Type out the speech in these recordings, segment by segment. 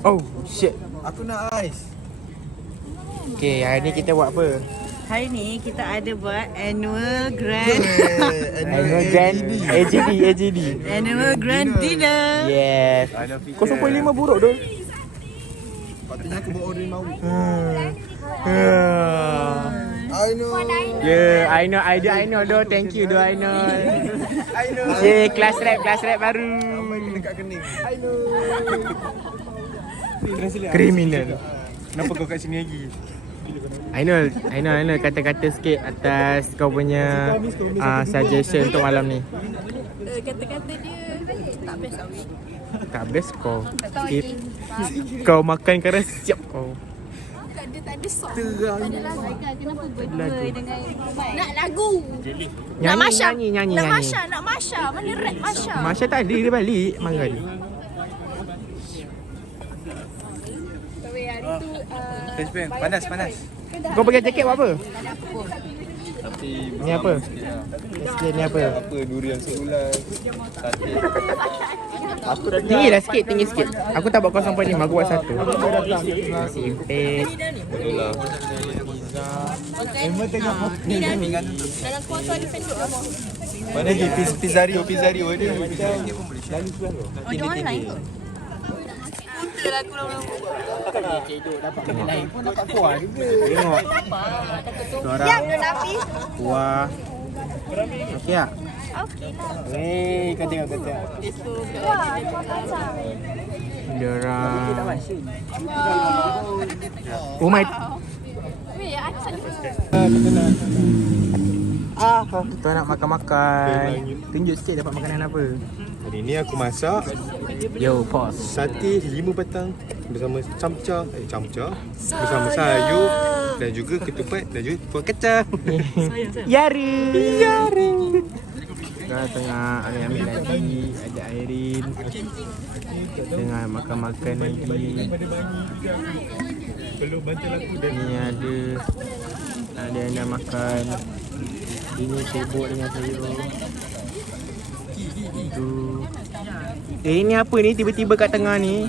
Oh shit. Aku nak ais. Okay, hari ni kita buat apa? Hari ni kita ada buat annual grand Annual Grand AGD. annual grand dinner. Yes. 0.5 buruk tu. Patutnya aku buat order mau. I know. Yeah, I know though. Thank you though, I know. Yeah, kelas rap baru. Dekat kening. Kriminal. Kenapa kau kat sini lagi? I know. Kata-kata sikit atas kau punya suggestion untuk malam ni. Kata-kata dia tak best lah weh. Tak best kau. Skip. Kau makan kerana siap kau. Bukan dia tak ada song. Tak ada lagu. Kenapa berdua dengan nak lagu. Nak Masya. Nyanyi. Nak Masya. Mana rap Masya? Masya tak ada, dia balik. Marah dia. Tapi hari tu Panas. Kau pakai jaket buat apa? Tapi Ni apa? Sikit ni apa? Apa durian seulas. Sate. Aku dah tinggi sikit. Aku tak buat 0.5, aku buat 1. Nasi impit. Betul lah. dalam kuah tu ada sendok lah. Mana lagi pizzario ni. Order online ke? Betul lah aku lama-lama. Dapat benda lain pun dapat kuah juga. Tengok. Seorang kuah. Okey tak? Okey lah. Kau tengok. Diorang. Oh my. Weh, ada satu. Kita nak makan. Tunjuk sikit dapat makanan apa. Hari ni aku masak Yo, pause. sate 5 batang bersama camca bersama sayur dan juga ketupat dan juga kuah kacang. Yari. Kita tengah ambil lagi. Ada Airin. Tengah makan lagi. Ni ada yang dah makan. Ini sibuk dengan sayur. Itu. Ini apa ni tiba-tiba kat tengah ni?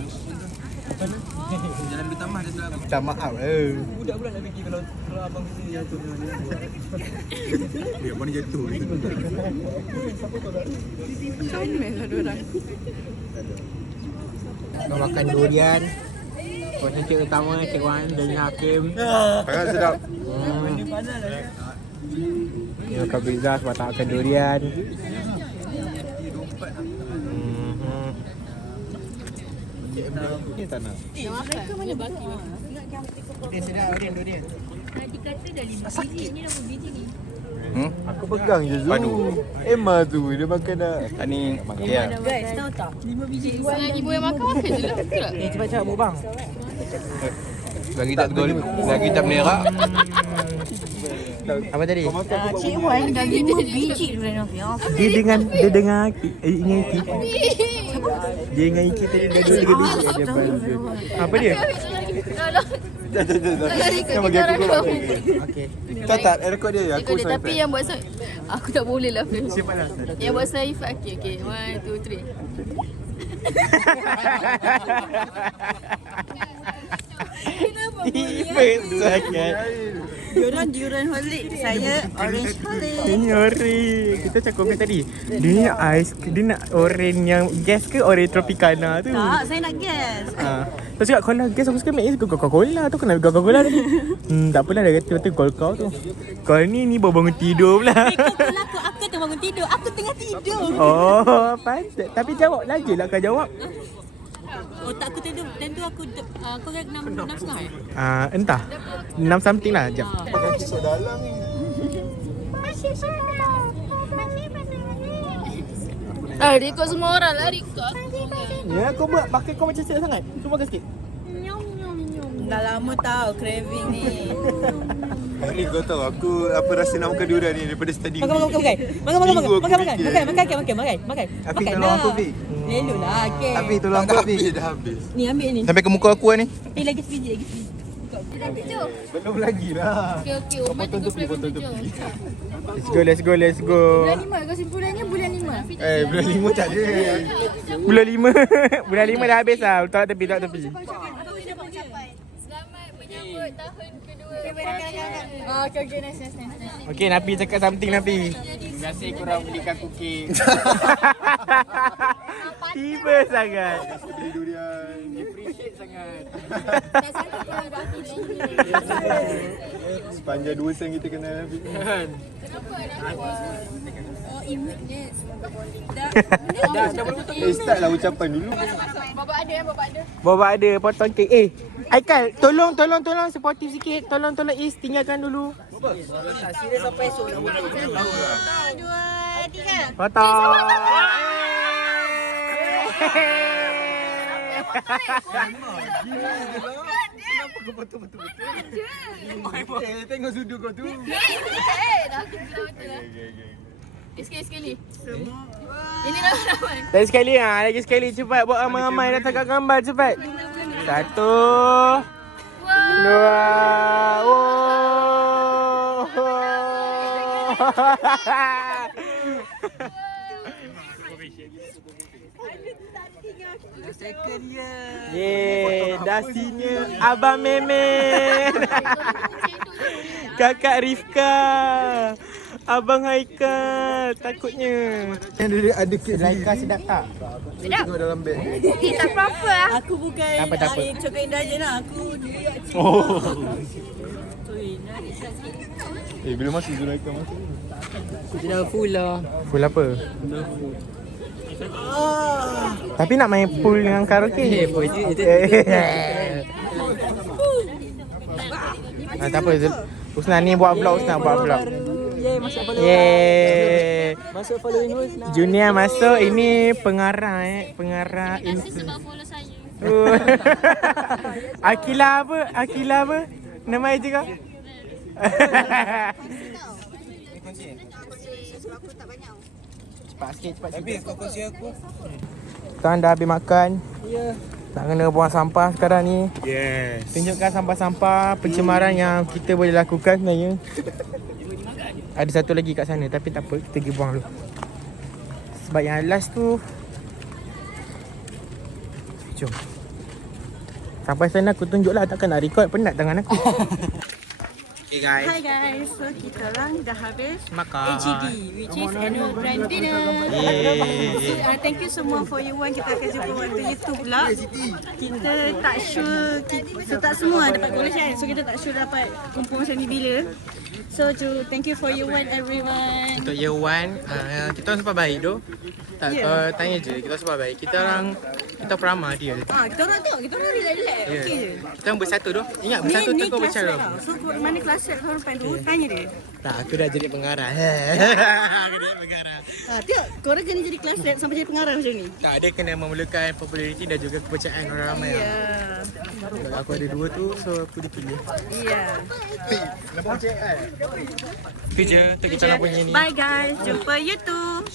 Minta maaf Budak pula nak fikir kalau abang kita jatuh Dia mana jatuh ni. Comel lah diorang. Kau makan durian. Konsentrik utama Cik Wan dan Hakim. Sangat sedap. Ni makan pizza sebab tak makan durian. Ni tak nak. Mereka mana baki? Durian sedap, durian. Dikata dah 5 biji. Ni dah biji ni. Aku pegang je Zu. Emma tu dia makan dah. Ni okey ah. Guys, tahu tak? 5 biji Dengan ibu yang makan je lah. Betul tak? Cepat-cepat mukbang. Lagi tak gol, lagi tak menerak. Apa tadi? Cik Wan dah 5 biji durian Novi. Dia dengan dengan Iki. Dia dengan Iki tadi dah 2 biji dia baru. Apa dia? Jangan bagi aku keluar. Okey. Tak, rekod dia aku Ikut dia, tapi yang buat aku tak boleh lah. Simpan dah. Yang buat saya Ifat. Okay. 1, 2, 3. Sangat. Diorang durian holic, saya orange holic. Ini orange. Kita cakap komen tadi. Dia nak ais, dia nak orange yang gas ke orange tropicana tu? Tak, saya nak guess. Terus cakap kalau gas aku suka make Coca-Cola tu. Kenapa Coca-Cola tadi? Tak apalah dia kata betul call kau tu. Kau ni baru bangun tidur pula. Coca-Cola aku tu bangun tidur. Aku tengah tidur. Oh, patut. Tapi jawab lagi lah kau jawab. Oh tak, aku tidur. Dan tu aku kan 6.5 Entah. 6 something lah. Jap. pakai kisah dalam ni. Rekod semua orang lah. Rekod. Ya, kau buat pakai kau macam siap sangat. Cuba makan sikit. Dah lama tau craving ni. Ni kau tahu aku apa rasa nak makan durian ni daripada study. Makan. Seminggu aku fikir. Makan. Afi tolong aku Fi. Lelulah, okey. Afi tolong aku Fi. Dah habis. Ni ambil ni. Sampai ke muka aku ni. Lagi sebiji. Belum lagi lah. Okey, Umar 30 je. Let's go. Bulan 5, kesimpulannya bulan 5. Bulan 5 tak ada. Bulan 5. Bulan 5 dah habis lah. Tolak tepi. Selamat menyambut tahun kedua. Okey, nice. Okay, Napi cakap something, Napi. Terima kasih korang belikan cooking. Tiba sangat. Beli durian. Appreciate sangat. Tak sangka kalau dah finish. Sepanjang 2 sen kita kenal Nabi. Kenapa? Oh, imutnya. Dah boleh Start lah ucapan dulu. Bapak ada. Bawa ada potong kek. Aikal, tolong supportive sikit. Tolong Is tinggalkan dulu. tak serius sampai esok nak buat. 1, 2, 3. Potong. Kenapa kau betul-betul? Tengok sudut kau tu. Dah aku bilang betul lah. Sekali. Ini lawan. Lagi sekali lagi sekali cepat buat ramai-ramai datang kat gambar cepat. 1 2 Second year. Yeay, dah senior Abang Memen. Kakak Rifka. Abang Haikal. Takutnya. Yang dia ada kek Raika sedap tak? tengok dalam beg. Tak apa-apa lah. Aku bukan Tak apa. coklat indah je lah. Aku Oh. Bila masuk Zulaika masuk. Dah full lah. Full apa? Tapi nak main pool dengan karaoke. Tak apa. Usna ni buat vlog. Yeay, masuk follow. Yeay. Masuk following host lah. Junior masuk. Ini pengarah Pengarah Sebab follow saya. Akila apa? Nama je kau? Cepat sikit. Habis kau kongsi aku. Sekarang dah habis makan. Ya. Nak kena buang sampah sekarang ni. Yes. Tunjukkan sampah-sampah pencemaran yang kita boleh lakukan sebenarnya. Ada satu lagi kat sana tapi tak apa, kita pergi buang dulu. Sebab yang last tu, jom. Sampai sana aku tunjuklah, takkan nak record, penat tangan aku. Okay guys, Hi guys, so kita orang dah habis makan. AGD, which is annual grand dinner. Yeay. Thank you semua for your one. Kita akan jumpa waktu YouTube pula. Kita tak sure kita tak semua dapat collaboration, so kita tak sure dapat kumpul macam ni bila. So thank you for your one everyone. Untuk year 1, kita orang sempat baik tu. Tak, tanya je, kita sempat baik. Kita peramah dia. Kita orang tengok, kita orang relax. Okey je. Kita orang bersatu tu. Ingat bersatu Ni tegur kelas bercara. rap. So mana kelas rap korang pen tu, tanya dia. Tak, aku dah jadi pengarah. Aku dah pengarah. Tengok, korang kena jadi kelas rap sampai jadi pengarah macam ni. Tak, dia kena memerlukan populariti dan juga kepercayaan orang ramai. Ya. Aku ada 2 tu, so aku dipilih. Ya. Itu je untuk kita orang punya ni. Bye guys, jumpa YouTube.